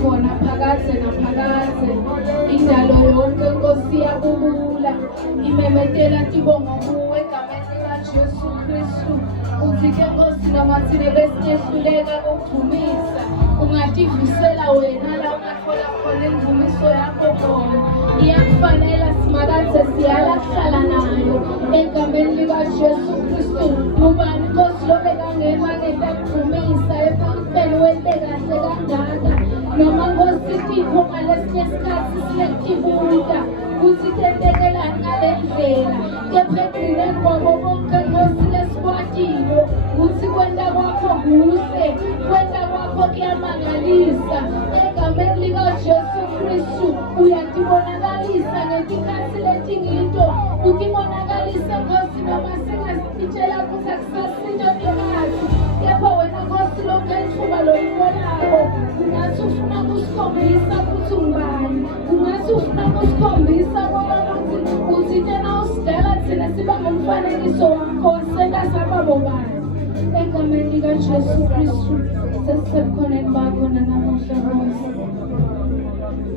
khona phakade naphakade. Indalo yonke Nkosi iyabubula imemetela tibonga kuwe egameni likaJesu Kristu. Uthi ke Nkosi noma thina besiyehluleka ukuvumisa, ungativusela wena la ungathola khona imvumiso yakho khona. Iyakufanela simakade siyalahlala nayo egameni likaJesu Kristu. Ubani Nkosi lobeka ngemangeta kuvumisa empilweni wente kahle kangaka, noma Nkosi tipho ngalesinye isikhathi siletibuta kuthi tentekelani ngale ndlela. Kepha ekugcineni kwabo bonke Nkosi lesikwatile kuthi kwenta kwakho kuhle, kwenta kwakho kuyamangalisa egameni likaJesu Kristu. Uyatibonakalisa ngetikhathi letingito, utibonakalise Nkosi noma singasitshela ukuthi akusasinto temathi. Kepha wena Nkosi longethuba loyibonako, ungathi ufuna kusikhombisa ukuthi ungubani, ungathi ufuna kusikhombisa ngoba uthi tena usidala thina siba ngumfanekiso wakho senta sababo bani. Egameni likaJesu Kristu sesisebukhoneni bakho nanamuhla Nkosi.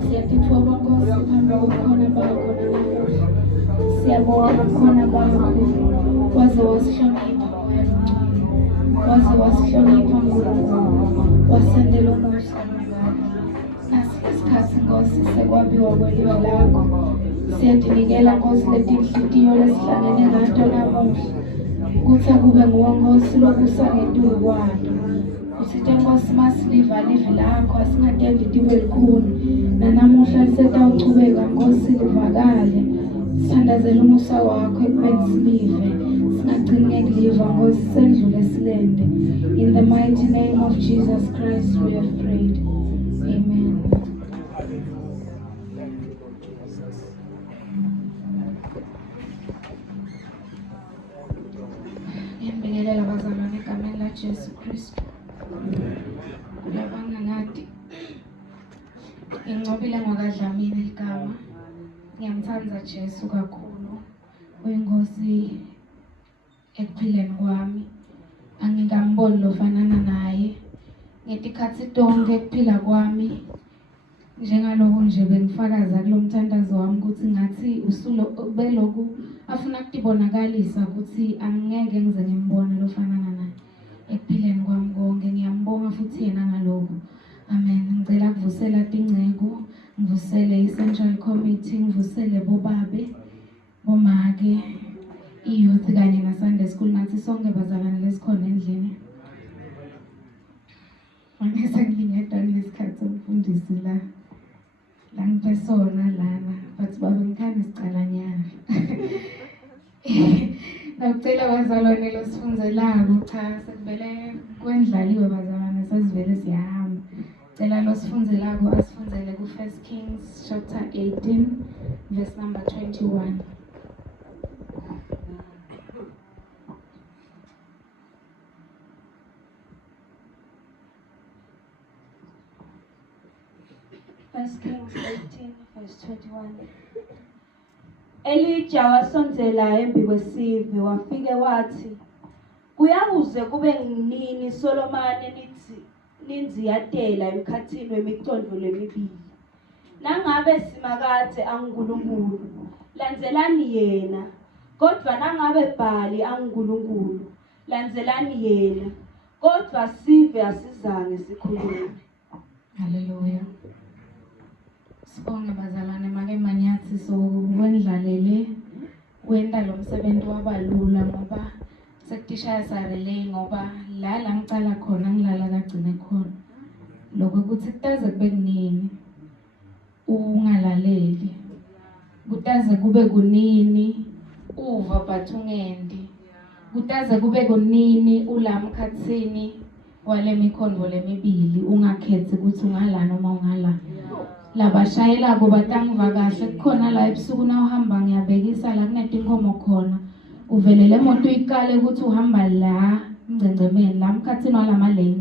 Siyatithoba Nkosi phambi kobukhona bakho nanamuhla. Siyabonga ubukhona bakho, waze wasihlonipha moya nomncane, waze wasihlonipha Nkulunkulu, wasendela umusa wengane. Nasi isikhathi Nkosi sekwabiwa kweliwa lakho. Siyatinikela Nkosi letinhlitiyo lesihlangene ngato namuhla, kuthi akube nguwe Nkosi lobusa ngetulu kwato. Usithe Nkosi masiliva livi lakho asingatendi tibe likhulu, nanamuhla lisetawuchubeka Nkosi livakale. Sithandazela umusa wakho ekubeni silive, singagcini ngekuliva Nkosi sendlule silende. In the mighty name of Jesus Christ we have prayed. Amen. Ngiyabingelela bazalwane egameni laJesu Kristu. Kulabanga ngathi ngingcobile ngokadlamini igama. Ngiyamthanda Jesu kakhulu, uyinkosi ekuphileni kwami. Angingamboni lofanana naye ngetikhathi tonke ekuphila kwami. Njengalokhu nje bengifakaza kulo mthandazo wami ukuthi ngathi beloku afuna kutibonakalisa ukuthi angeke ngize ngimbone lofanana naye ekuphileni kwami konke. Ngiyambonga futhi yena ngalokho. Amen. Ngicela kuvusela tingcebo, ngivusele i-Central Committee, ngivusele bobabe, bomake, i-youth kanye na-Sunday School, nathi sonke bazalwane lesikhona endlini. Mangise ngilingedwa ngesikhathi somfundisi la ngiphe sona lana, but babe ngikhane sicalanyana. Nakucela bazalwane losifunzelako, cha sekuvele kwendlaliwe bazalwane, sesivele siyahamba. Cela losifunzelako asifunzele ku-1 Kings chapter 18 verse number 21. First Kings 18 verse 21. Elijah wasondela embi kwesive, wafike wathi, kuyakuze kube nini Solomon ninziyatela emkhathini wemicondvo lemibili. Nangabe simakade anguNkulunkulu, landzelani yena. Kodwa nangabe Bhali anguNkulunkulu, landzelani yena. Kodwa sive asizange sikhulume. Hallelujah. Sibonge bazalwane make manyathi wendlalele wenda lo msebenzi wabalula ngoba sekutishaya sarelay ngoba la ngicala khona ngilala kagcine khona. Lokho ukuthi kutaze kube kunini ungalaleli, kutaze kube kunini uva but ungendi, kutaze kube kunini ulamkhathini wale mikhondvo lemibili ungakhethi ukuthi ungala noma ungala. Labashayela kubatangva kahle kukhona la ebusuku na uhamba ngiyabekisa la kunetinkomo khona uvele le moto ikale ukuthi uhamba la mngcengcemeni la mkhathini walama lanes.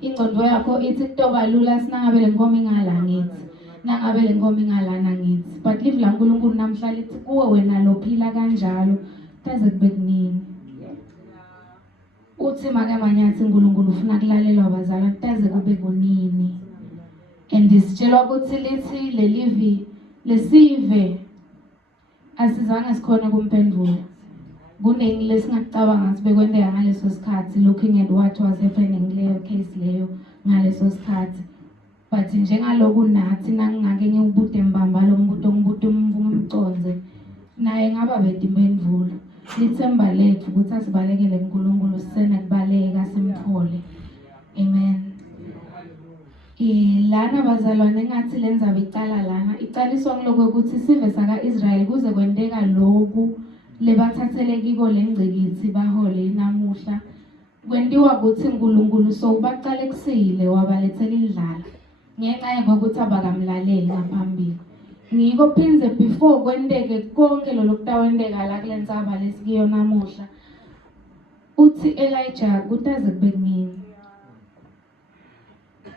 Ingcondo yakho ithi kutoba lula sinangabe lenkomo ingala ngithi, nangabe lenkomo ingala nangithi. But live la uNkulunkulu namhla lithi kuwe wena lophila kanjalo taze kube kunini. Uthi make manyathi uNkulunkulu ufuna kulalelwa bazalwane taze kube kunini. and sitshelwa ukuthi lithi lelivi lesive asizange sikhona kumphendula. Kuningi lesingacabanga sibekwendeka ngaleso sikhathi, looking at what was happening leyo case leyo ngaleso sikhathi. But njengaloku nathi nangingake ngiwubude mbamba lo mbuto ngibude umconze naye ngaba bede imphendvulo. Lithemba lethu ukuthi asibalekele uNkulunkulu sisenakubaleka simthole. Amen. Lana bazalwane ngathi lenza becala lana iqaliswa ngiloko ukuthi sive saka Israel kuze kwendeka lokhu lebathathele kiko lengcikithi bahole namuhla. Kwendiwa ukuthi uNkulunkulu so baqale kusile wabalethela indlala ngenxa yokuthi abakamlaleli ngaphambili. Ngiko phinze before kwendeke konke lo lokutawendeka la kulentsaba lesikiyo namuhla. Uthi Elijah kutaze kube kunini.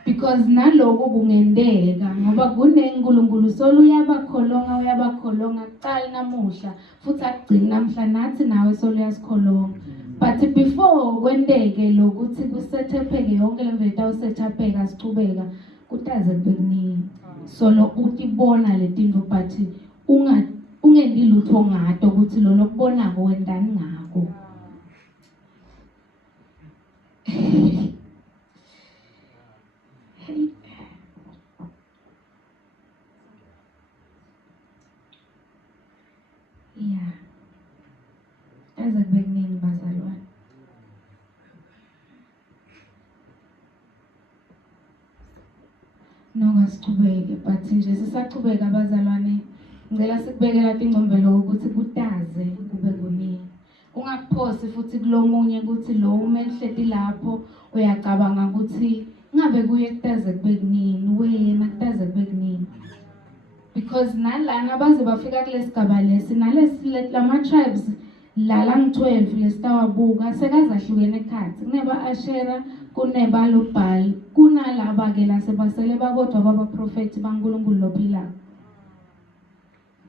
Because naloko kungendeka ngoba kuneNkulunkulu solo uyabakholonga kuqala namuhla futhi agcina namhla nathi nawe solo uyasikholonga. But before kwendeke lokuthi kusethepheke yonke lemvelo awusethepheka sichubeka kutaze kube kunini. Solo ukibona letinto but ungendi lutho ngato ukuthi lo lokubonako wendani ngako. Yeah. As a beginning bazalwane. Nokasichubeke but nje sisachubeka bazalwane. Ngicela sikubekela ingcombelo ukuthi kutaze kube kunini. Ungakuphosi futhi kulomunye ukuthi lo umehleti lapho uyacabanga ukuthi ngabe kuye kutaze kube kunini wena kutaze kube kunini. Because nalana baze bafika kulesigaba lesi nalesi lama tribes la ngi12 lesitawabuka sekazahlukene ekhathi kuneba Ashera kuneba loBhali kunalaba ke lasebasele bakodwa baba prophet baNkulunkulu lophila.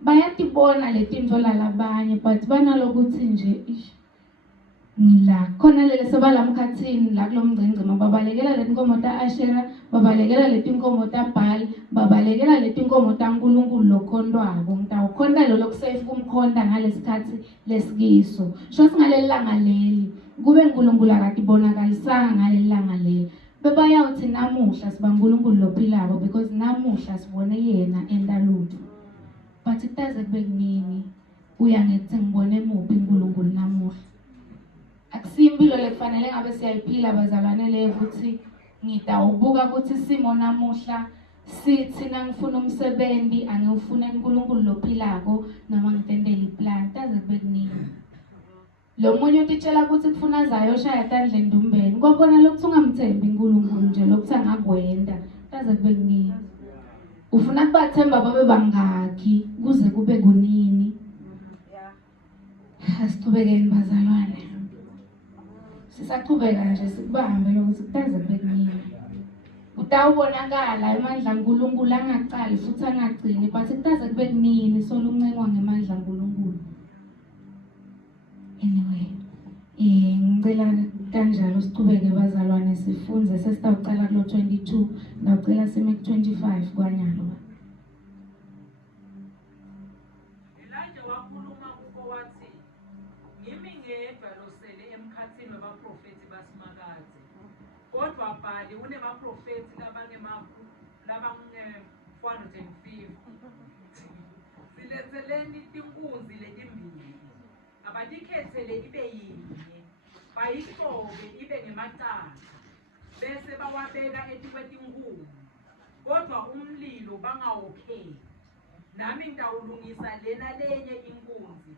Bayatibona letinto lalabanye but banalokuthi nje ngila khona lele sebalamkhathini la kulomgcengce babalekela letinkomo ta Ashera babalekela letinkomo ta Bhali babalekela letinkomo ta uNkulunkulu lokhondwako ngitawukhonda lo lokusafe kumkhonda ngalesikhathi lesikiso sho singalelanga leli kube uNkulunkulu akatibonakalisanga ngalelanga leli bebayawuthi namuhla siba uNkulunkulu lophilako because namuhla sibone yena endalutho. But itaze kube kunini uya ngithi ngibone muphi uNkulunkulu namuhla. Akusimpilo lekufanele ngabe siyayiphila bazalwane leyo ukuthi ngitawubuka ukuthi simo namuhla sithi nangifuna umsebenzi angiwufune uNkulunkulu lophilako noma ngitendele iplan taze kube kunini. Lo munye utitshela ukuthi kufuna zayo shaya tandle endumbeni kokona lokuthi ungamthembi uNkulunkulu nje lokuthi angakwenda taze kube kunini. Ufuna kubathemba babe bangaki kuze kube kunini. Asiqhubekeni bazalwane. Sisaqhubeka nje sikubahambe lokuthi kutaze kube kunini. Utawubonakala amandla uNkulunkulu angaqali futhi angagcini but kutaze kube kunini solo uncengwa ngemandla uNkulunkulu. Anyway, ngicela kanjalo siqhubeke bazalwane sifunze sesitawuqala kulo 22 ndawucela sime ku 25 kwanyalo. Elijah wakhuluma kuko wathi ngimi ngedwa losele emkhathini wabaprofeti basimakazi kodwa Bhali unemaprofeti labange-450 siletheleni tinkunzi letimbili abatikhethele ibe yinye bayisobe ibe ngemacala bese bawabeka etikwetinkhuni kodwa umlilo bangawukheli. Nami ngitawulungisa lena lenye inkunzi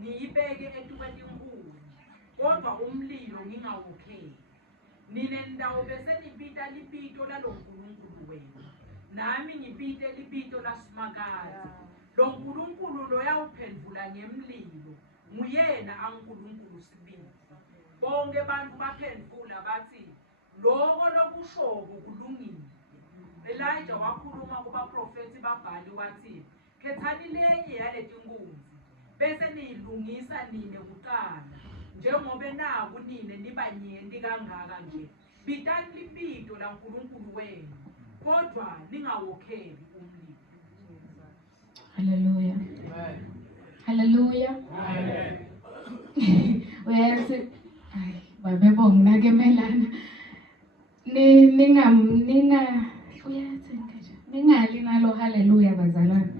ngiyibeke etikwetinkhuni kodwa umlilo ngingawukheli. Nine nitawube senipita libito laloNkulunkulu wenu nami ngipite libito lasimakazi. Lo Nkulunkulu loyawuphendvula ngemlilo nguyena aNkulunkulu sibili. Bonke bantu baphendvula bathi loko lokushoko kulungile. Elijah wakhuluma kubaprofeti baBhali wathi khethani lenye yaletinkunzi bese niyilungisa nine kuqala njengoba naku nine nibanyenti kangaka nje bitani libito laNkulunkulu wenu kodwa ningawokheli umlilo. Hallelujah. Hallelujah. Uyazi ay babebonga nakemelana ningali nalo hallelujah bazalwane.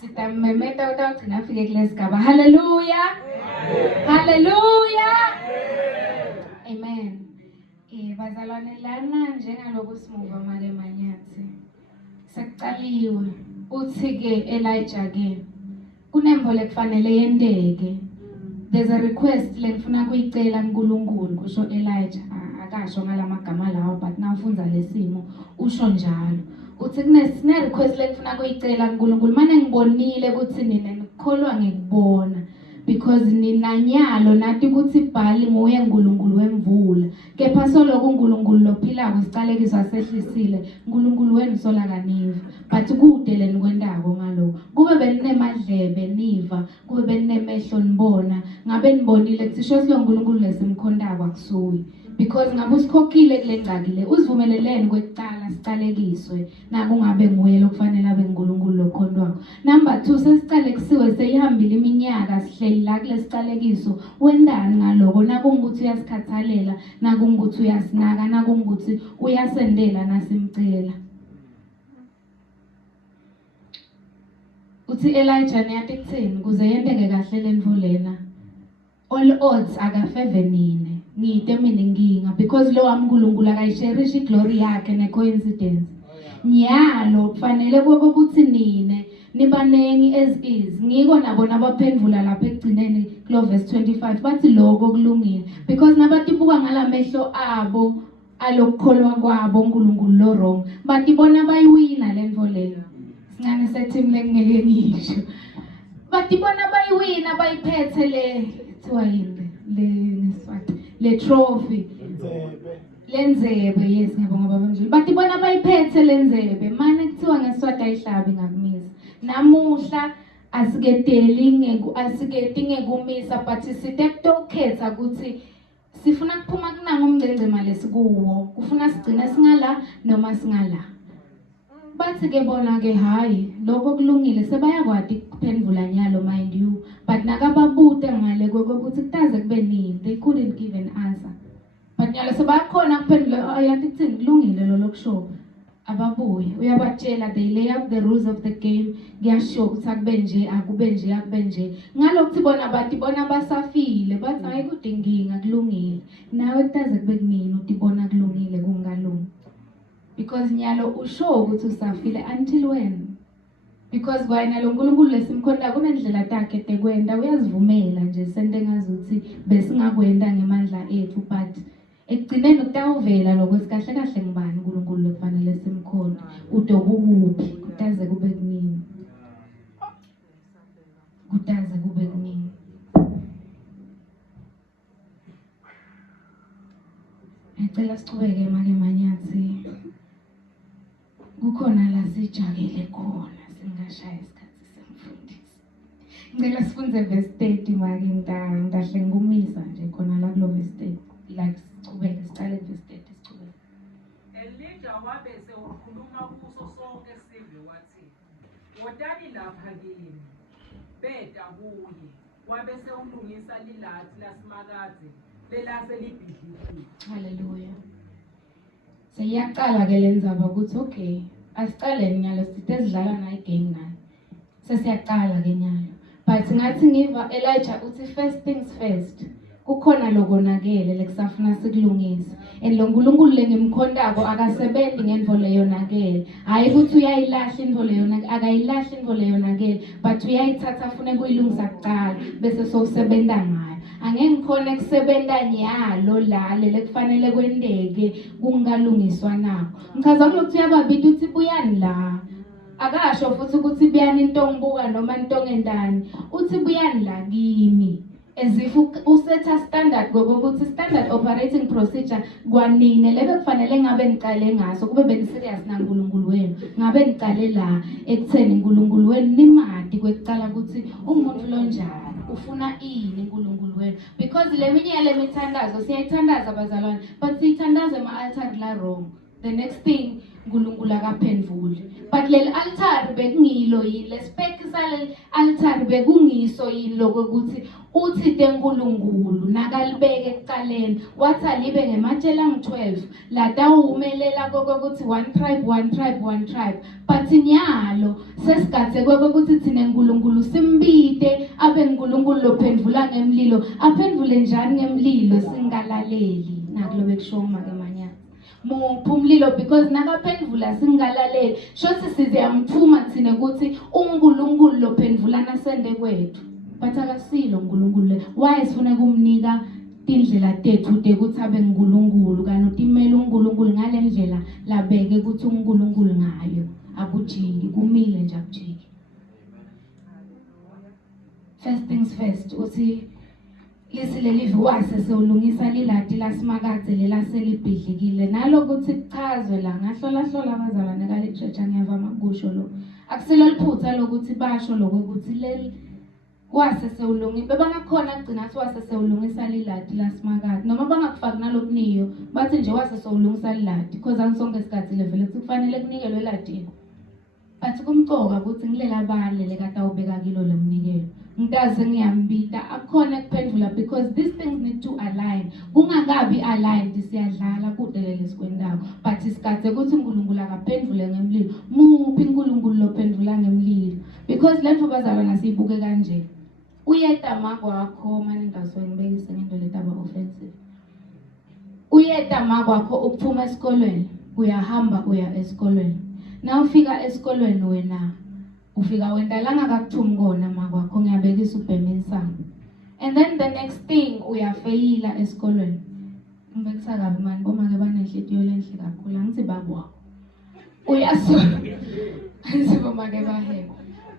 Sitamemeta utawugcina afike kule sigaba. Hallelujah. Hallelujah. Amen. Bazalwane lana njengaloku simuva make manyathi. Sekuqaliwe uthi ke Elijah ke kunemvo lekufanele yendeke. There's a request lengifuna kuyicela kuNkulunkulu kusho Elijah. Akasho ngalamagama lawo but nawufunza lesimo usho njalo. Uthi kune request lengifuna kuyicela kuNkulunkulu manje ngibonile ukuthi nina nikholwa ngikubona because ninanyalo nathi ukuthi ibhali nguye uNkulunkulu wemvula kepha soloku uNkulunkulu lophilako sicalekiswa asehlisile uNkulunkulu wenu sola kaniva but kude leni kwendako ngaloko kube beninemadlebe niva kube beninemehlo nibona ngabe nibonile ukuthi sho silo uNkulunkulu lesimkhondako akusuyi because ngabe usikhokhile kule ngcakile uzivumelelene kwecala sicalekiswe naku ngabe nguye lokufanele abe uNkulunkulu lokhondwako. Number 2 sesicalekisiwe seyihambile iminyaka sihleli la kule sicalekiso wendani ngaloko nakungukuthi uyasikhathalela nakungukuthi uyasinaka nakungukuthi uyasendela nasimcela. Uthi Elijah niyathi kuthini kuze yenteke kahle lenvolena all odds akafeve nine ngide mina nginga because lo wamNkulunkulu akayisherishi glory yakhe ne coincidence. Nyalo kufanele ukuthi nine nibanengi as is ngiko nabo nabaphendula lapha ekugcineni kulo verse 25 bathi lokho kulungile because nabatibuka ngalamehlo abo alokukholwa kwabo uNkulunkulu lo wrong batibona bayiwina lenvolena singane seteam lengeke ngisho batibona bayiwina bayiphethe le kuthiwa yini le neswathi le trophy lenzebe yes ngiyabonga baba mjulu batibona bayiphethe lenzebe manje kuthiwa ngeswathi ayihlabi ngakumisa namuhla asiketi ngekumisa but sitekutokhetha ukuthi sifuna kuphuma kunanga umngcengcema lesikuwo kufuna sigcine singala noma singala bathi ke bona ke hayi lokho kulungile sebayakwadi kuphendula nyalo mind you but nakababute ngale kokuthi kutaze kube nini they couldn't give an answer but nyalo sebakhona kuphendula ayathi kuthini kulungile lo lokusho ababuye uyabatshela they lay out the rules of the game kuyasho ukuthi akube nje akube nje akube nje ngalokuthi bona bathi bona basafile bathi hayi kudinginga kulungile nawe kutaze kube kunini utibona kulungile kungalungi because nyalo usho ukuthi usafile until when because wena lo uNkulunkulu lesimkhonda kunendlela takhe tekwenda uyazivumela nje sente ngazuthi besingakwenda ngemandla ethu but ekugcineni kutawuvela lokwesikahle kahle ngibani uNkulunkulu lokufanele simkhonde udokukuphi kutaze kube kunini kutaze kube kunini. Ngicela siqhubeke make manyathi kukhona la sijakele khona singashaya isikhathi semfundisi. Ngicela sifunze verse 30 make ngidahle ngumisa nje khona la kulo verse 30 like siqhubeke siqale verse 30 siqhubeke. Elijah wabe sewukhuluma kuso sonke isizwe wathi wotani lapha kimi beda kuye wabe sewulungisa lilathi lasimakazi lelase libhidlikile. Hallelujah. Siyaqala ke lenzaba ukuthi okay asiqale nyalo sithi esidlala naye game naye sesiyaqala ke nyalo but ngathi ngiva Elijah uthi first things first kukhona lokonakele lekusafuna sikulungisa and lo uNkulunkulu lengemkhondako akasebenzi ngendvo leyonakele hayi ukuthi uyayilahla indvo leyonakele akayilahla indvo leyonakele but uyayithatha afune kuyilungisa kuqala bese sokusebenza ngayo angeke ngikhona kusebenta nyalo lale lekufanele kwendeke kungalungiswa nakho ngichaza ukuthi uyababita uthi buyani la akasho futhi ukuthi buyani into ngibuka noma into ngendani uthi buyani la kimi as if usetha standard ngokuthi standard operating procedure kwanini lebe kufanele ngabe ngiqale ngaso kube beniserious naNkulunkulu wenu ngabe ngiqale la ekutheni uNkulunkulu wenu nimadi kwekuqala ukuthi umuntu lo njani ufuna ini uNkulunkulu wenu because leminye lemithandazo siyayithandaza abazalwane but siyithandaza ema-altar la wrong the next thing uNkulunkulu akaphenduli. But leli altar bekungilo yini, lespec sale altar bekungiso yini lokuthi uthi teNkulunkulu nakalibeke ekuqaleni wathi alibe ngematshela ngi12 la tawumelela kokuthi one tribe. But nyalo sesigathe kokuthi thina uNkulunkulu simbite abe uNkulunkulu lophendula ngemlilo, aphendule njani ngemlilo singalaleli nakulo bekusho make manya. Muphi umlilo because nakaphendula singalaleli shothi siziyamthuma thina ukuthi uNkulunkulu lophendula nasende kwethu. But akasilo uNkulunkulu le. Why sifuna kumnika indlela tethu ukuthi abe uNkulunkulu kanti utimela uNkulunkulu ngalendlela labeke ukuthi uNkulunkulu ngayo akujiki kumile nje akujiki. First things first uthi lisileli wase sewulungisa lilati lasimakade lelaselibhidlikile nalokuthi kuchazwe la ngahlola abazalwane ka church ngiyavama ukusho lo akusilo liphutha lokuthi basho lokuthi leli wase sewulungi bebangakhona kugcina wase sewulungisa lilati lasimakade noma bangakufaki nalokuniyo bathi nje wase sewulungisa lilati because angisonke isikhathi levele kufanele kunikelwe latini. But kumcoka ukuthi ngilela bale lekade awubeka kilo lemnikelo ngitaze ngiyambita akhona kuphendula because these things need to align. Kungakabi aligned siyadlala kudelele sikwendawo but isikhathi ukuthi uNkulunkulu akaphendule ngemlilo. Muphi uNkulunkulu lophendula ngemlilo because lento bazalwana siyibuke kanje. Uyedama kwakho manje ngizwe ngibekise ngento letaba offensive. Uyedama kwakho ukuphuma esikolweni uyahamba uya esikolweni. Na ufika esikolweni wena ufika wendalanga kakuthumi kona makwakho ngiyabekisa ubheme insango. And then the next thing uyafeyila esikolweni. Ngibekisa kabi manje bomake banenhlitiyo lenhle kakhulu angithi babwakho. Uyasuka sibomake baheba.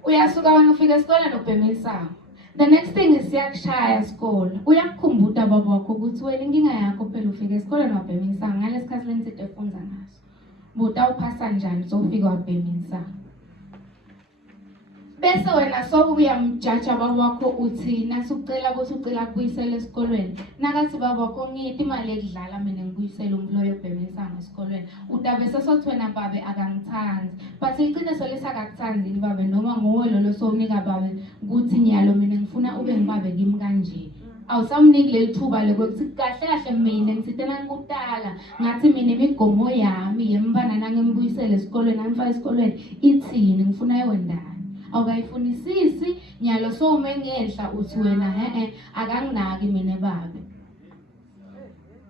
Uyasuka wena ufika esikolweni ubheme insango. The next thing is siyakushaya isikole. Uyakukhumbuza babwakho ukuthi wena inkinga yakho phela ufika esikolweni wabheme insango ngalesikhathi lengithe efunza ngaso. Buta uphasa njani sofika wabhema insango. Bese wena sokuyamjaja babakho uthi nasucela ukuthi ucela kubuyisela esikolweni nakathi babakho ngithi imali ekudlala mina ngibuyisela umloyo obhema insango esikolweni utabe sesothwena babe akangithandi but iqiniso lesakakuthandi babe noma nguwe lo sowunika babe ukuthi nyalo mina ngifuna ube ngibabe kimi kanje. Awusamniki leli thuba lokuthi kahle mina ngithitena ngikutala ngathi mina imigomo yami yemfana nangembuyisele esikolweni angifaka esikolweni ithini ngifuna yewendani. Awukayifunisisi nyalo sowume ngehla uthi wena akanginaki mina babe.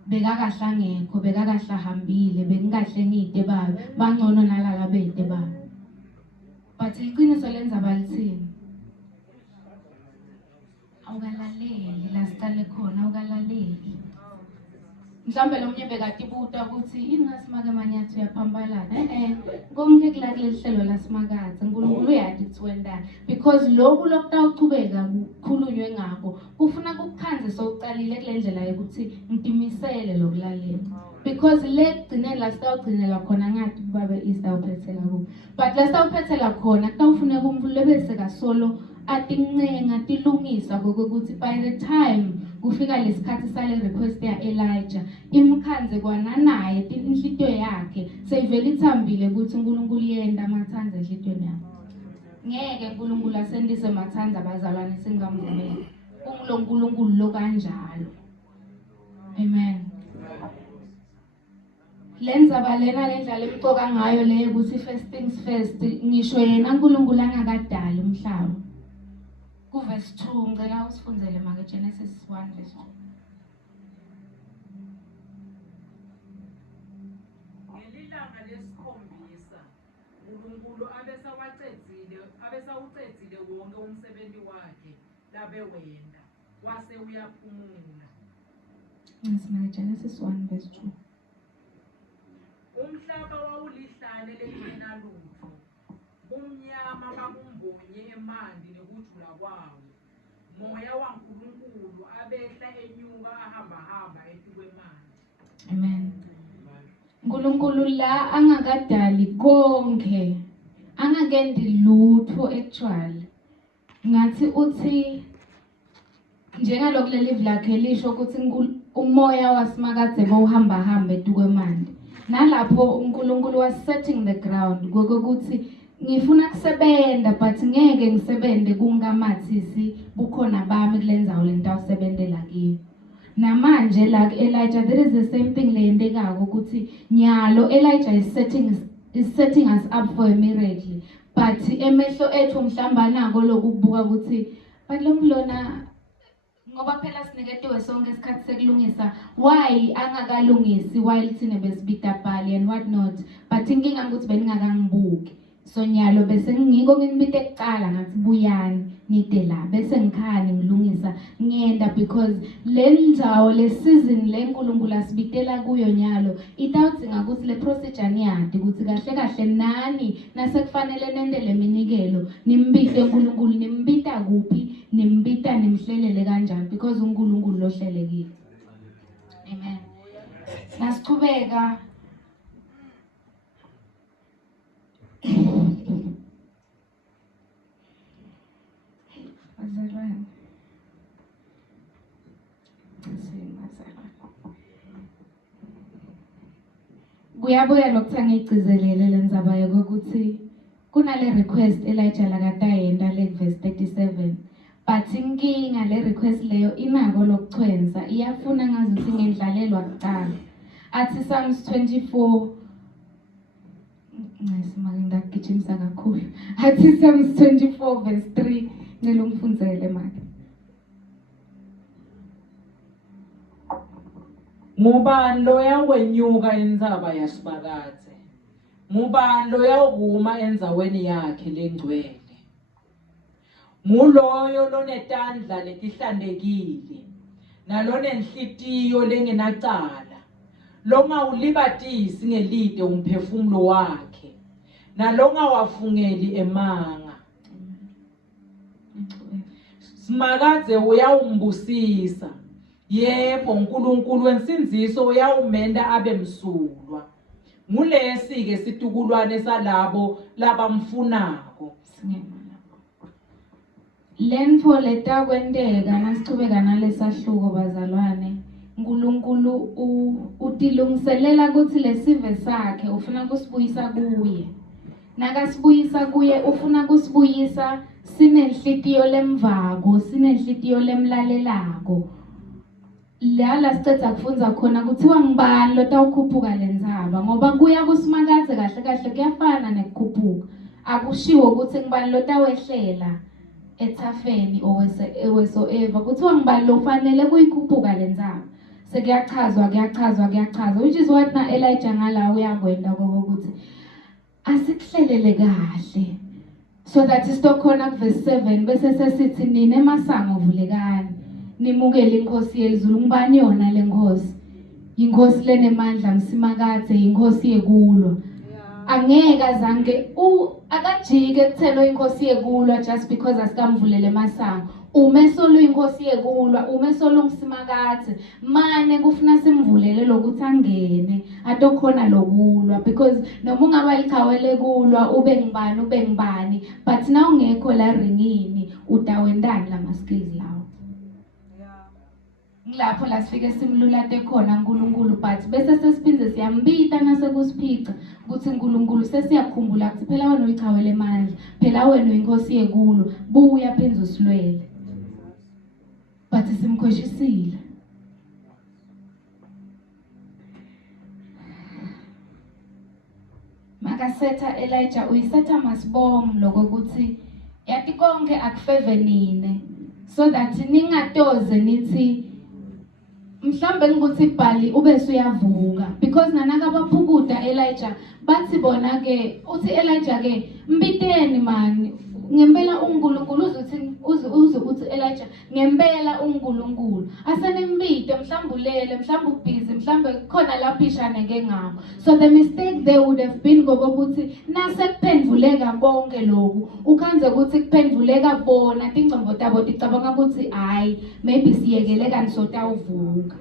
Bekakahla ngekho bekakahla hambile bengingahle ngide babe bangcono nalala bede babe. But iqiniso lenza balithini. Awukalaleli la siqale khona awukalaleli. Mhlambe lo mnye bekade ibuta ukuthi ingasimake manyathu yaphambalana konke kulakule hlelo lasimakade uNkulunkulu uyadi kuthi wendani because lokhu lokutawuchubeka kukhulunywe ngakho kufuna kukukhanzisa uqalile kule ndlela yokuthi ngidimisele lokulalela because legcineni la sitawugcinela khona ngathi babe isawuphethela kubo but la sitawuphethela khona kutawufuneka umfulu lebese kasolo atincenga tilungisa kokuthi by the time kufika lesikhathi sale request ya Elijah imkhanze kwana naye inhlitiyo yakhe seyivela ithambile ukuthi uNkulunkulu yenda amathanza enhlitiyweni yakhe. Ngeke uNkulunkulu asendise amathanza abazalwane singamvumeli. UNkulunkulu lo kanjalo. Amen. Lenza balena lendlela emcoka ngayo le ukuthi first things first ngisho yena uNkulunkulu angakadali umhlaba. Verse 2 ngicela usifundzele make Genesis 1 verse 2. Ngelilanga lesikhombisa uNkulunkulu abesawucedzile wonke umsebenzi wakhe labe wenda wase uyaphumula. Make Genesis 1 verse 2. Umhlaba wawulihlane lengenalutho. Umnyama bakumbonye emanzi nekujula kwawo. Moya waNkulunkulu abehla enyuka ahamba etikwemanzi. Amen. uNkulunkulu la angakadali konke angakendi lutho actually ngathi uthi njengalokule live lakhe lisho ukuthi umoya wasimakade bowuhamba etikwemanzi nalapho uNkulunkulu was setting the ground kokuthi ngifuna kusebenta but ngeke ngisebende kungamathisi bukhona bami kulenzawo lentawusebentela kiyo. Namanje like Elijah, there is the same thing leyendekako ukuthi nyalo Elijah is setting us up for a miracle, but emehlo ethu mhlamba nako lokubuka ukuthi but lomlona ngoba phela siniketiwe sonke isikhathi sekulungisa, why angakalungisi while thina besibita bhali and what not, but inkinga ukuthi beningakangibuki. So nyalo bese ngiko nginibite ekuqala ngathi buyani nide la bese ngikhani ngilungisa ngiyenda because lendzawo le season leNkulunkulu asibitela kuyo nyalo itawudzinga ukuthi le procedure niyadi ukuthi kahle kahle nani nasekufanele nende leminikelo nimbite uNkulunkulu, nimbita kuphi, nimbita nimhlelele kanjani because uNkulunkulu lohlelekile. Amen. Nasiqhubeka kuyabuya lokuthe ngigcizelele lenzaba yokuthi kunale request Elijah lakatayenda le verse 37, but inkinga le request leyo inako lokuchwenza, iyafuna ngazuthi ngendlalelwa kuqala. Athi Psalms 24 ngagijimisa kakhulu. Athi Psalms 24 verse 3 ngicela ungifundzele manje. Ngubani lo yakwenyuka indzaba yasibakathe? Ngubani lo yakuma endzaweni yakhe lengcwele? Nguloyo lonetandla letihlantekile nalonenhlitiyo lengenacala, longawulibatisi ngelite umphefumulo wakhe nalongawafungeli emanga. Simakadze uyawumbusisa, yebo uNkulunkulu wensinziso uyawumenda abe msulwa. Ngulesi-ke situkulwane salabo labamfunako. Lenfo letakwenteka nasichubeka nalesahluko bazalwane, uNkulunkulu utilungiselela ukuthi lesive sakhe ufuna kusibuyisa kuye. Nakasibuyisa kuye ufuna kusibuyisa sinenhlitiyo lemvako, sinenhlitiyo lemlalelako. La sicetha kufunza khona kuthiwa ngibani lotawukhuphuka lendzaba, ngoba kuya kusimakadze kahle kahle kuyafana nekukhuphuka. Akushiwo ukuthi ngibani lotawehlela ethafeni owesoeva, kuthiwa ngibani lofanele kuyikhuphuka lendzaba. Sekuyachazwa, which is what na Elijah ngala uyakwenda kokuthi asikuhlelele kahle so that istokhona verse 7 bese sesithi nini emasango vulekani nimukele inkosi yezulu. Ngubani yona le nkosi? Inkosi lenemandla msimakadze, inkosi yekulwa. Angeke azange akajike kuthelo inkosi yekulwa just because asikamvulele masango. Umesolo inkosi yekulwa, umesolo umsimakadze, mane kufuna simvulele lokuthi angene atokhona lokulwa, because noma ungaba likhawele kulwa ube ngibani, but na ungekho la ringini utawendani lama skills lawo. Ngilapho la sifike simlulate khona uNkulunkulu, but bese sesiphinde siyambita nasekusiphica ukuthi uNkulunkulu sesiyakhumbula ukuthi phela wena uyichawele emandla, phela wena uyinkosi yekulwa, buya phenza usilwele. But simkhoshisile. Makasetha Elijah uyisetha masibom lokuthi yathi konke akufeve nine, so that ningatoze nithi mhlambe ngikuthi ibhali ube uyavuka, because nanaka abaphukuda Elijah bathi bona ke uthi Elijah ke mbiteni mani ngempela uNkulunkulu uthi Elijah ngempela uNkulunkulu asenembite mhlambe ulele mhlambe ubhizi mhlambe khona lapha ishaneke ngabo. So the mistake there would have been ngokuthi nasekuphendvuleka konke lokhu ukhanze ukuthi kuphendvuleka bona tingcombo tabo ticabanga ukuthi hayi maybe siyekele kanti sotawuvuka.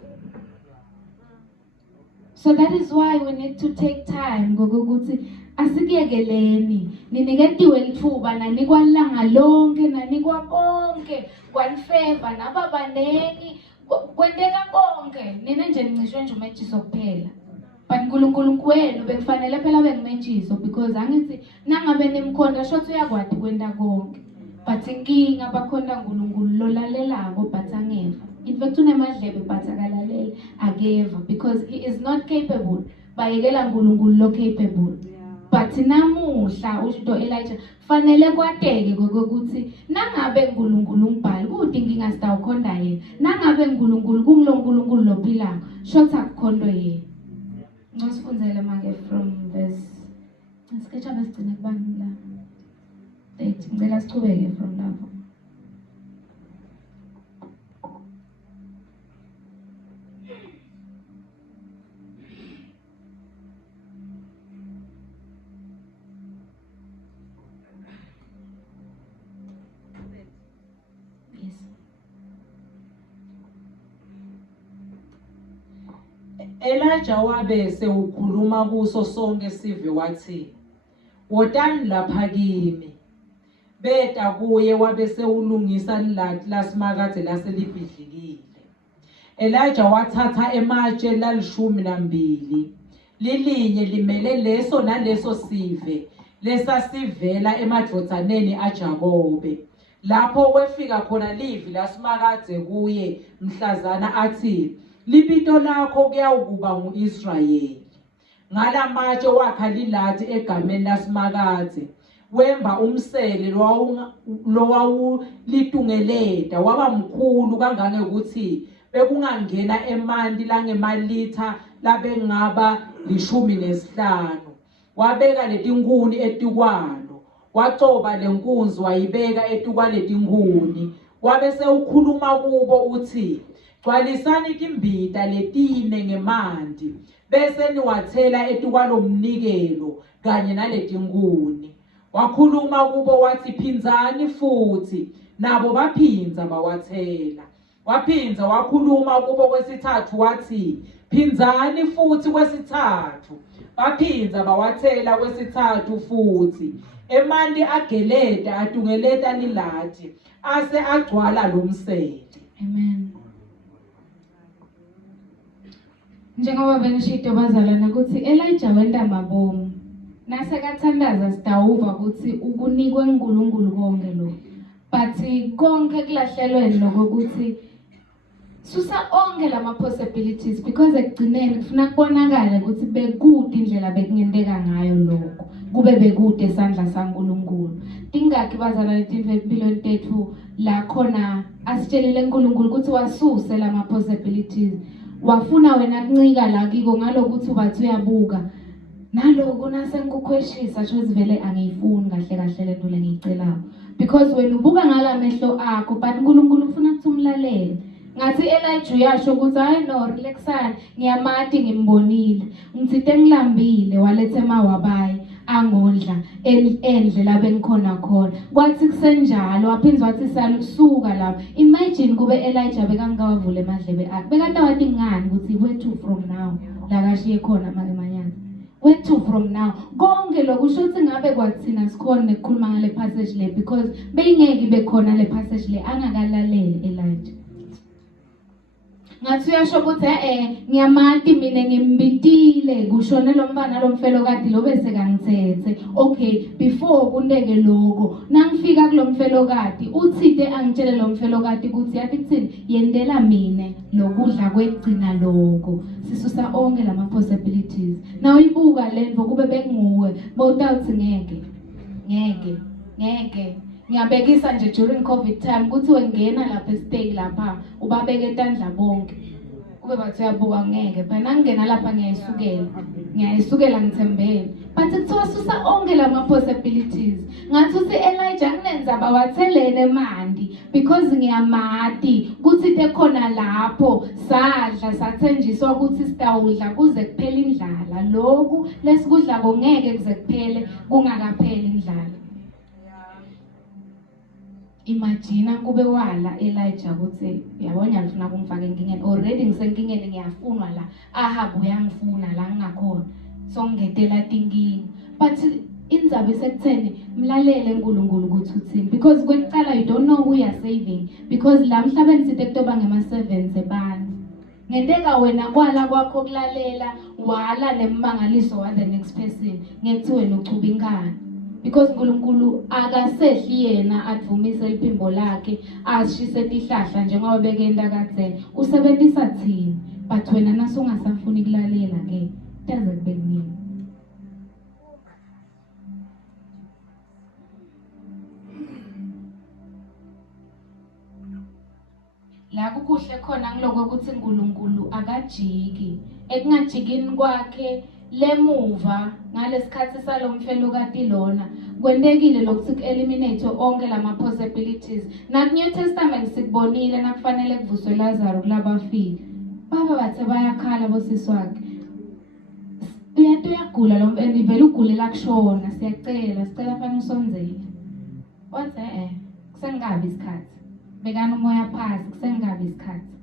So that is why we need to take time ngokuthi asikuyekeleni niniketiwe lithuba nanikwalanga lonke nanikwa konke kwanifeva nababanengi kwenteka konke nina nje nicishwe nje umejiso kuphela. but uNkulunkulu kwenu bekufanele phela bengimentshiso because angithi nangabe nimkhonda shothi uyakwati kwenta konke but inkinga bakhonda uNkulunkulu lolalelako but angeva in fact unemadlebe but akalaleli akeva because he is not capable bayekela uNkulunkulu lo capable but namuhla usho Elijah fanele kwateke ukuthi nangabe uNkulunkulu ungibhali kuthi inkinga sitawukhonda yena nangabe uNkulunkulu kunguloNkulunkulu lophilako shothi akukhondwe yena ngosifundzele manje from verse isikhathi besigcine kubani la ngicela sichubeke from lapho Elijah wabese ukhuluma kuso sonke sive wathi wotani lapha kimi beta kuye wabese ulungisa lilathi lasimakade laselibhidlikile Elijah wathatha ematshe la12 lilinye limele leso naleso sive lesasivela emadvodsaneni aJakobe lapho wefika khona livi lasimakade kuye mhlazana athi libito lakho kuyawukuba nguIsrayeli ngalamatshe wakha lilathi egameni lasimakade wemba umsele lowawulitungeleda waba mkhulu kangangekuthi bekungangena emanti langemalitha labengaba 15 wabeka letinkuni etikwalo wacoba lenkunzi wayibeka etikwalethinkuni wabese ukhuluma kubo uthi gcwalisani timbita letine ngemanti bese niwathela etikwalomnikelo kanye naletinkuni wakhuluma kubo wathi phinzani futhi nabo baphinza bawathela waphinza wakhuluma kubo kwesithathu wathi phinzani futhi kwesithathu baphinza bawathela kwesithathu futhi emanti ageleda atungeleta lilathi ase agcwala lomsele amen njengoba bengishido bazalana ukuthi Elijah wenda mabomu nasekathandaza sidawuva ukuthi ukunikwe uNkulunkulu konke lo but konke kulahlelweni lokuthi susa onke lama possibilities because ekugcineni kufuna kubonakala ukuthi bekude indlela bekungenteka ngayo lokho kube bekude esandla saNkulunkulu tingakhi bazalana letimve empilweni tethu la khona asitshelele uNkulunkulu ukuthi wasuse lama possibilities wafuna wena kuncika la kiko ngalokuthi ubathi uyabuka naloko nasengikukhweshisa shothi vele angiyifuni kahle lento lengicelayo because wena ubuka ngalamehlo akho but uNkulunkulu ufuna ukuthi umlalele ngathi Elijah uyasho ukuthi hayi no relaxani ngiyamati ngimbonile ngithite ngilambile walethe emawabayi angondla endle la bengikhona khona kwathi kusenjalo waphinza wathi salusuka lapho imagine kube Elijah bekangawavule emadlebe akhe bekade wathi ngani ukuthi where to from now la kashiye khona manje where to from now konke lokusho ukuthi ngabe kwathina sikhona ukukhuluma ngale passage le because beyingeke bekhona le passage le angakalaleli Elijah ngathi uyasho ukuthi ngiyamati mina ngimbitile kushone lo mfana lo mfelokati lo bese kangithethe okay before kundeke lokho nangifika kulo mfelokati uthide angitshele lo mfelokati ukuthi yathi kuthini yendela mina lokudla kwegcina lokho sisusa onke lama possibilities nawe ibuka lento kube benguwe bowuthi ngeke ngiyabekisa nje during covid time ukuthi wengena lapha estay lapha ubabeke etandla bonke kube bathi uyabuka ngeke phela ngingena lapha ngiyayisukela ngithembele but kuthiwa susa onke lama possibilities ngathi uthi Elijah nginenza bawathelene mandi because ngiyamati ukuthi tekhona lapho sadla sathenjiswa ukuthi sitawudla kuze kuphele indlala lokhu lesikudla kongeke kuze kuphele kungakapheli indlala imagine kube wala Elijah ukuthi yabona ngifuna kumfaka enkingeni already ngisenkingeni ngiyafunwa la Ahabu uyangifuna la ngingakhona so ngingetela tinkingi but inzabe sekutheni mlalele uNkulunkulu ukuthi uthini because kwekuqala you don't know who you are saving because la mhlabeni sithe kutoba ngema 7 ebani Ngenteka wena kwala kwakho kulalela wala nemangaliso wa the next person ngethi wena uchuba inkani. Because uNkulunkulu akasehli yena advumise iphimbo lakhe asishise tihlahla njengoba bekenda kadzeni. Usebenzisa thina but wena nasungasafuni kulalela ke taze kube kunini. La kukuhle khona ngiloko ukuthi uNkulunkulu akajiki. Ekungajikini kwakhe lemuva ngalesikhathi salomfelokati lona kwentekile lokuthi ku-eliminate onke lama possibilities. Naku-New Testament sikubonile nakufanele kuvuswe Lazarus kulabafile. Baba bathe bayakhala bosisi wakhe. Uyagula lo mfana vele ugulela kushona sicela fanele usonzele. Wathi kusengabi isikhathi. Bekana umoya phansi kusengabi isikhathi.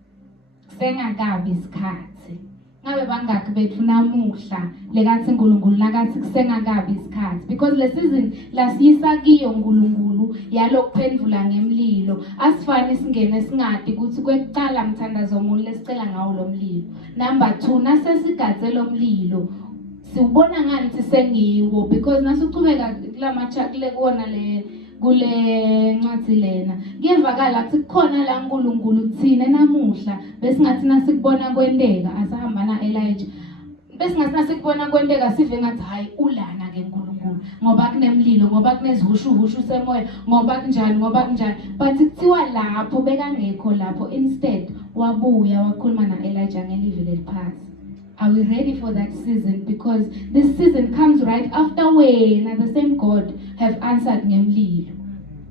Kusengakabi isikhathi. Ngabe bangaki bethu namuhla lekathi uNkulunkulu nakathi kusengakabi isikhathi because le season lasiyisa kiyo uNkulunkulu yalokuphendula ngemlilo asifani singene singadi ukuthi kwekuqala mthandazo omunye lesicela ngawo lo mlilo. Number 2 nasesigadze lo mlilo siubona ngani sengiwo because nasuchubeka kulamacha kule kuona le kule ncwadi lena kuyevakala ukuthi kukhona la uNkulunkulu thina namuhla besingathi nasikubona kwenteka asahamba na Elijah besingathi nasikubona kwenteka sive ngathi hayi ulana ke uNkulunkulu ngoba kunemlilo ngoba kunezihushu semoya ngoba kunjani but kuthiwa lapho bekangekho lapho instead wabuya wakhuluma na Elijah ngelivi leliphasi. Are we ready for that season? Because this season comes right after when the same God have answered ngemlilo.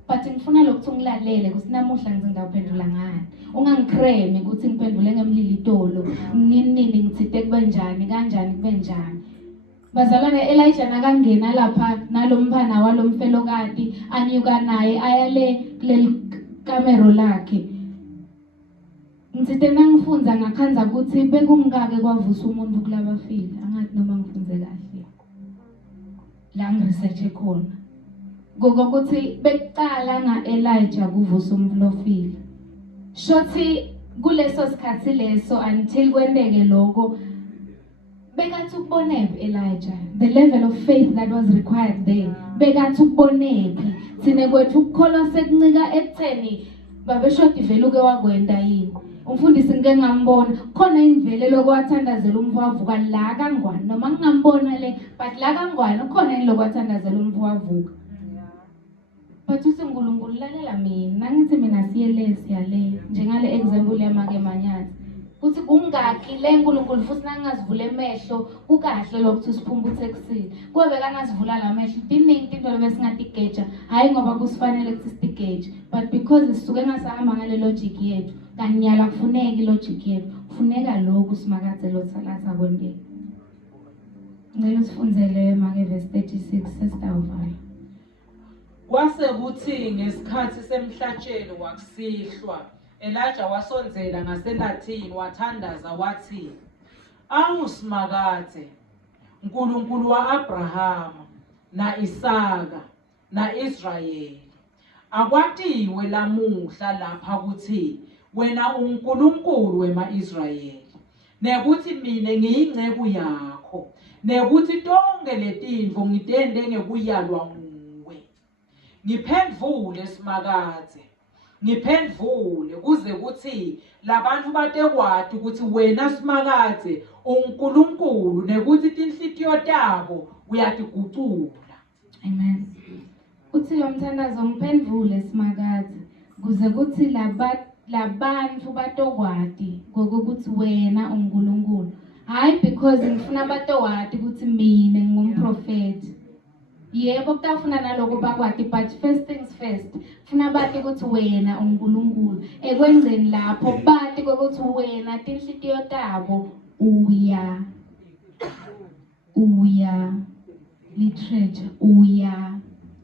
But ngifuna lokho ngilalele ukuthi namuhla ngizingaphendula ngani. Ungangikreme ukuthi ngiphendule ngemlilo itolo. Nini ngithite kube njani kanjani kube njani. Bazalwane Elijah nakangena lapha nalomfana walomfelokati anyuka naye ayale kuleli kamero lakhe. Ngithite nangifunza ngakhanza ukuthi bekungake kwavusa umuntu kulabafile angathi noma ngifunze kahle la ngiresearch khona ngokuthi bekuqala ngaElijah kuvusa umuntu lofile shothi kuleso sikhathi leso until kwendeke lokho bekathi ukubonephi Elijah the level of faith that was required there bekathi ukubonephi thine kwethu ukukholwa sekuncika ekutheni babeshodi vele uke wakwenda yini. Umfundisi ngeke ngambona khona indlela lokwathandazela umvuka la kangwani noma ngingambona le but la kangwani khona lokwathandazela umvuka but uthi uNkulunkulu lalela mina ngithi mina siyale njengale example yamake manyathi uthi kungaki le uNkulunkulu futhi nangazivula emehlo kukahle lokho siphumbuthe ekusini kube kangasivula la mehlo diningi into besingatigage hayi ngoba kusifanele ukuthi sitigage but because sisuke ngasahamba ngale logic yethu kanyala kufuneka ilogic yethu kufuneka lokho simakathe lo thalatha kwendeke. Ngicela sifundzele make verse 36 sesitawuvala. Kwase kuthi ngesikhathi semhlatshelo wakusihlwa Elijah wasonzela ngaseLathini wathandaza wathi awusimakathe uNkulunkulu waAbrahama na Isaka na Israyeli akwatiwe lamuhla lapha kuthi wena uNkulunkulu wemaIsrayeli nekuthi mina ngiyingceku yakho nekuthi tonke letinto ngitende ngekuyalwa nguwe ngiphendvule simakathe ngiphendvule kuze kuthi labantu batekwati ukuthi wena simakathe uNkulunkulu nekuthi tinhlitiyo tabo uyatigucula. Amen. Uthi lo mthandazo ngiphendvule simakathe kuze kuthi labantu batokwati ngokuthi wena uNkulunkulu hayi because ngifuna batowati ukuthi mina ngumprofeti. Yebo kutafuna naloko bakwati but first things first funa bathi ukuthi wena uNkulunkulu ekwenzeni lapho bathi ukuthi wena tinhlitiyo tabo uya literature uya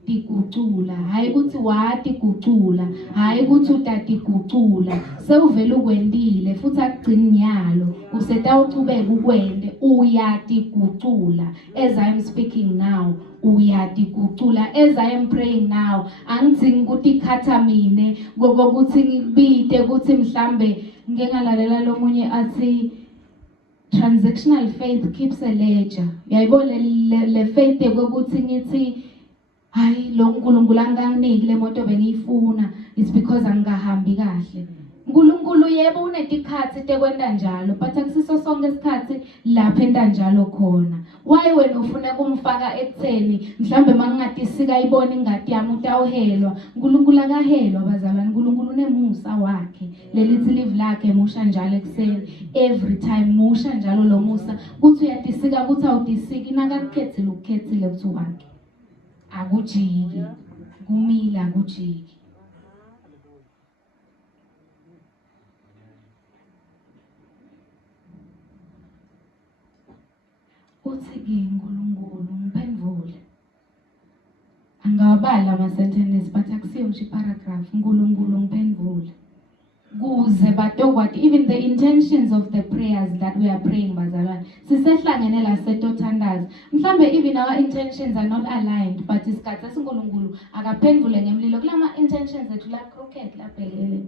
tigucula hayi ukuthi watigucula hayi ukuthi utatigucula sewuvela ukwendile futhi akugcini nyalo usetawuchubeka ukwende uyatigucula as I am speaking now uyatigucula as I am praying now angidingi ukuthi ikhatha mine ngokuthi ngibide ukuthi mhlambe ngeke ngalalela lomunye athi transactional faith keeps a ledger. Yayibona le faith yokuthi ngithi hayi lo uNkulunkulu anganginiki le moto bengiyifuna it's because angahambi kahle. uNkulunkulu yebo unetikhathi tekwenta njalo but akusiso sonke isikhathi lapha enta njalo khona. Why wena ufuna kumfaka ekutheni mhlambe mangingatisika ibona ingadi yami utawuhelwa? uNkulunkulu akahelwa bazalwane. uNkulunkulu unemusa wakhe. Lelithi live lakhe musha njalo ekuseni every time musha njalo lo musa. Kuthi uyatisika kuthi awutisiki nakakukhethile ukukhethile kuthi wakhe. Akujiki. Kumila akujiki. Uthi-ke uNkulunkulu ngiphendvule. Angawabala ama-sentences but akusiyo nje paragraph. uNkulunkulu ngiphendvule. Kuze batokwathi even the intentions of the prayers that we are praying bazalwane. Sisehlangene la setothandaza. Mhlambe even our intentions are not aligned but isikhathi esiNkulunkulu akaphendvule ngemlilo kulama intentions ethu la crooked la bhelele.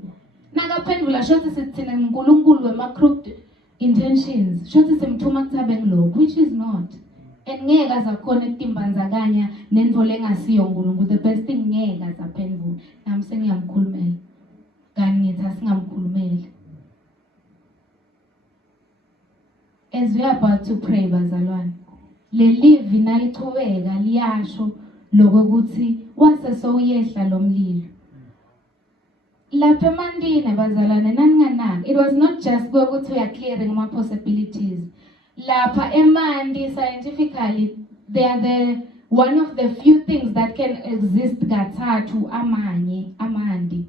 Nakaphendvula shothi sithina uNkulunkulu wema-crooked intentions. Shothi simthuma kuthabe ngilokho which is not. And ngeke azakhona ukutimbanzakanya nento lengasiyo uNkulunkulu. The best thing ngeke azaphendvula. Nami sengiyamkhulumela. Kani ngithi asingamkhulumeli. As we are about to pray bazalwane, le live nalichubeka liyasho lokuthi wase sowuyehla lo mlilo. Lapha emandini bazalwane naninganaki, it was not just ukuthi we are clearing ama possibilities. Lapha emandi scientifically they are the one of the few things that can exist kathathu amandi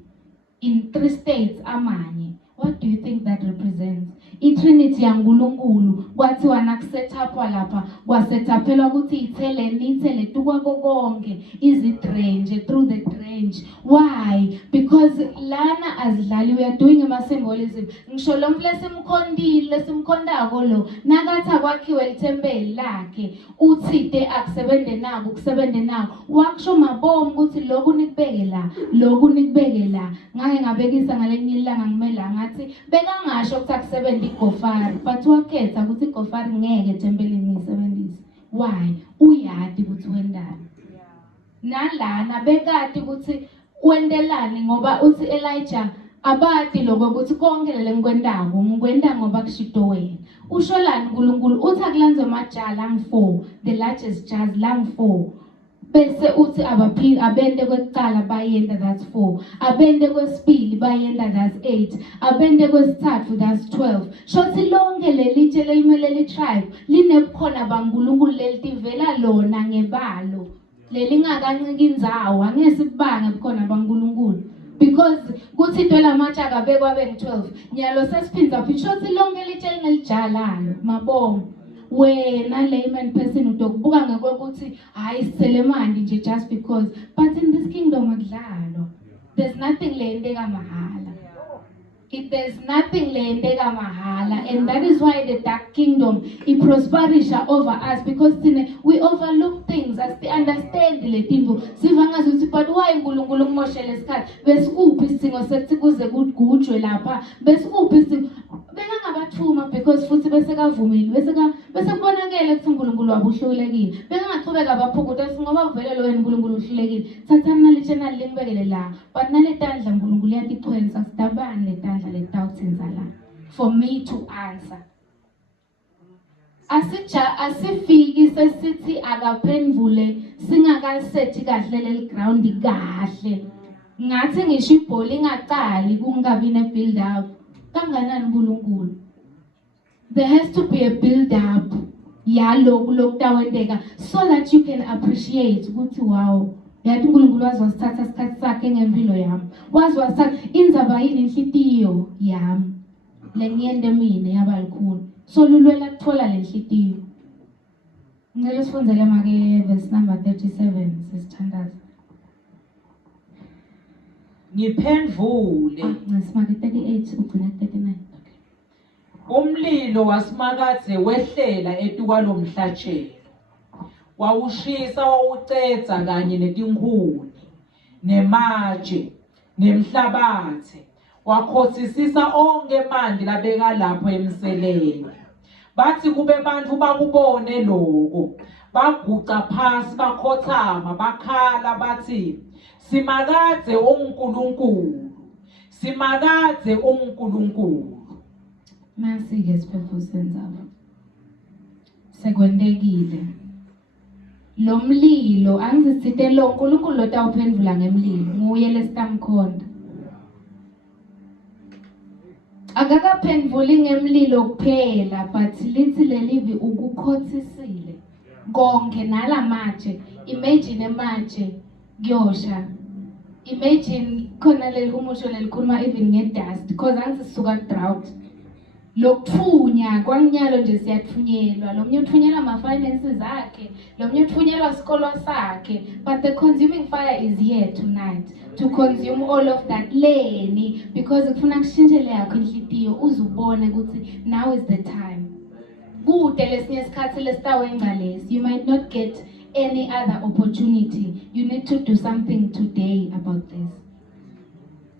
in 3 states amanye. What do you think that represents? I-Trinity yaNkulunkulu kwathiwa nakusethaphwa lapha kwasethaphela ukuthi ithele tukwa konke izidrange through the drange. Why? Because lana azidlali we are doing a symbolism. Ngisho lo mfle simkhondile simkhondako lo nakathi akwakhiwe lithempeli lakhe uthide akusebenze nako ukusebenze nako wakusho mabomu ukuthi lokhu nikubeke la ngake ngabekisa ngalenye ilanga ngimela ngathi bekangasho ukuthi akusebenza igofari but wakhetha ukuthi igofari ngeke ethempelini ngisebenzise. Why? Uyadi ukuthi wendani. Nalana bekade ukuthi wendelani ngoba uthi Elijah abadi lokho ukuthi konke lele ngikwendako ngikwenda ngoba kushido wena. Usholani uNkulunkulu uthi akulanze amajala angu4 the largest jars langu4 bese uthi abende kwekuqala bayenda that's 4 abende kwesibili bayenda that's 8 abende kwesithathu that's 12. Shothi lonke lelitshe lelimele litribe linebukhona baNkulunkulu lelitivela lona ngebalo lelingakancika indzawo angeke sibange bukhona baNkulunkulu because kuthi intwela amatsha kabekwa bengu12 nyalo sesiphinza phishothi lonke litshe linelijalalo mabongo. Wena layman person utokubuka ngekweukuthi hayi siselemandi nje just because but in this kingdom akudlalo. There's nothing leyendeka mahala. There's nothing leyendeka mahala and that is why the dark kingdom prosperisha over us because we overlook things as they understand le tinto sivanga ukuthi but why uNkulunkulu kumoshela isikhathi besikuphi isingo sethi kuze kugujwe lapha besikuphi isingo bengangabathuma because futhi bese kavumile bese kubonakala ukuthi uNkulunkulu wabuhlulekile bengangaqhubeka abaphukuta singoba vele lo wena uNkulunkulu uhlulekile thathani nalitshena lingibekele la but naletandla uNkulunkulu yatichwenza sidabani letandla letawuthenza la for me to answer. Asifiki sesithi akaphendvule singakasethi kahle leli ground kahle ngathi ngisho ibhola ingaqali kungabi ne build up kanganani uNkulunkulu. There has to be a build up yalokhu lokutawendeka so that you can appreciate ukuthi wow yathi uNkulunkulu wazosithatha isikhathi sakhe ngempilo yami wazosithatha inzaba yini inhlitiyo yami lengiyende mina yabalikhulu so lulwela kuthola lenhlitiyo. Ngicela sifundele make verse number 37 sisithandaza. Ngiphendvule Ngesimake 38 ugcina 39. Umlilo wasimakadze wehlela etukwa lomhlatshelo wawushisa wawucedza kanye netinkhuni nematshe nemhlabathe wakhosisisa onke manje labeka lapho emseleni. Bathi kube bantu bakubone lokho, baguca phansi bakhothama bakhala bathi, simakadze uNkulunkulu, simakadze uNkulunkulu. Masi-ke siphetho senzaba. Sekwendekile. Lo mlilo angizisithe lo uNkulunkulu lotawuphendula ngemlilo, nguye lesitamkhonda. Akakaphenduli ngemlilo kuphela, but lithi lelivi ukukhothisile konke nalamatshe. Imagine ematshe kuyosha. Imagine khona lelihumusho lelikhuluma even ngedust because angizisuka drought. Lokuthunya kwanyalo nje siyathunyelwa, lomnye uthunyelwa ama-finances akhe, lomnye uthunyelwa isikolo sakhe, but the consuming fire is here tonight to consume all of that leni, because kufuna kushintshele yakho inhlitiyo uzubone ukuthi now is the time. Kude lesinye isikhathi lesitawenga lesi, you might not get any other opportunity. You need to do something today about this.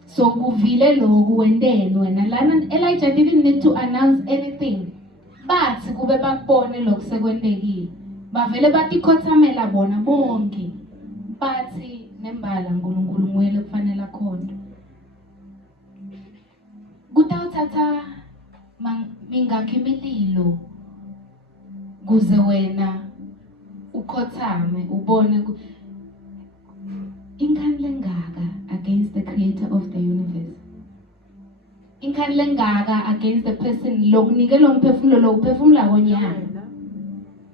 So kuvile lokhu wendeni wena lana Elijah didn't need to announce anything. Bathi kube bakubone lokhu sekwendekile. Bavele batikhothamela bona bonke. Bathi nembala uNkulunkulu nguyele kufanele akhonde. Kutawuthatha mingakhi imililo kuze wena ukhothame ubone inkani lengaka against the creator of the universe. Inkani lengaka against the person lokunike lo mphefumulo lo uphefumula konyana.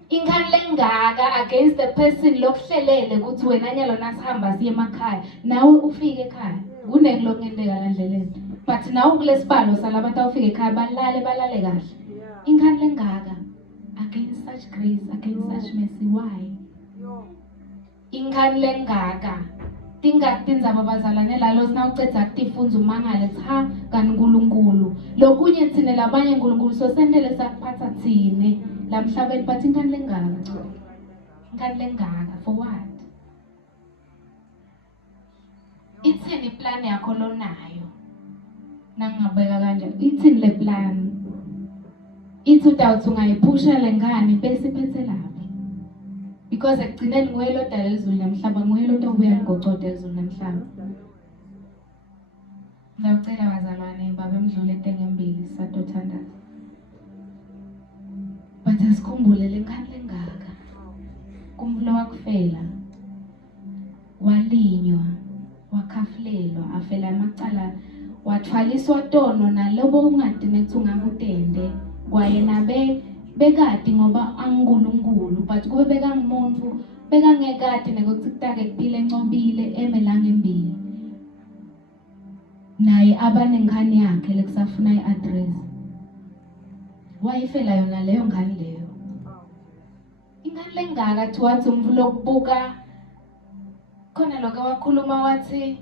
Inkani lengaka against the person lokuhlelele ukuthi wena nyalo nasihamba siye emakhaya nawe ufike ekhaya. Kuneke lokungenteka landleleni. But nawe kulesibalo salabantu awufike ekhaya balale kahle. Inkani lengaka against such grace, against such mercy. Why? Inkani lengaka tindzaba bazalane lalo sinawucedza kutifundza umangale cha kaNkulunkulu lokunye thine labanye uNkulunkulu sosendele sakuphatha thine la mhlabeni, but inkani lengaka for what? Ithini plan yakho lonayo nangingabeka kanje? Ithini le plan? Ithi utawuthi ungayiphusha lengane bese iphethe laphi? Because ekugcineni nguye lodala izulu nemhlaba, nguye lotobuya ngocode izulu nemhlaba. Ngiyacela bazalwane babe mdlule entengembili satothandaza. But asikhumbule lenkani lengaka. Kumbulo wakufela. Walinywa, wakhafulelwa, afela amacala, wathwaliswa tono nalobo ungadine kuthi ungakutende. Kwayena bekati ngoba angulunkulu, but kube bekangumuntu bekangekati nekuthi kutake kuphile encobile emelanga embili naye abanengane yakhe lekusafuna i-address. Wayifela yona leyo ngane leyo. Ingane lengaka thiwathi umvu lokubuka khona lokho wakhuluma wathi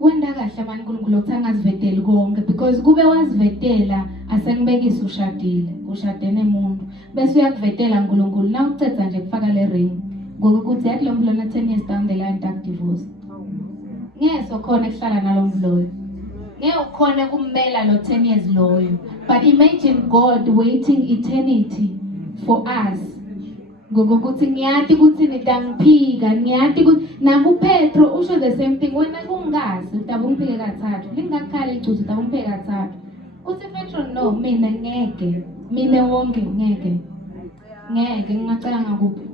wenda kahle manje uNkulunkulu ukuthi angaziveteli konke, because kube wazivetela asengibekisa ushade nemuntu bese uyakuvetela uNkulunkulu na ucetha nje kufaka le ring ngokuthi yathi lo mflona 10 years down the line tak divorce. Ngeso khonaekuhlala nalo mfloyo, ngeke ukhona kummela lo 10 years loyo, but imagine God waiting eternity for us. Ngokuthi ngiyati ukuthi nitangiphika, ngiyati ukuthi nakuPetro usho the same thing, wena kungazi utabungiphike kathathu lingakhali icuthi utabungiphike kathathu. Uthi Petro no, mina ngeke, mina wonke ngeke ngingacela ngakuphi.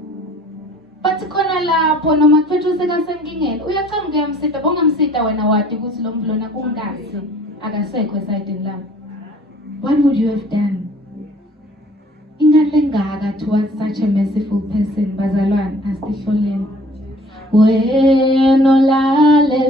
But khona lapho noma Petro sekasenkingeni uyacanga ukuyamsita, bongamsita wena wadi ukuthi lo mflona kungazi akasekho esayidini lapho. What would you have done? Ingane lengaka towards such a merciful person, bazalwane asihloleni. Wena olale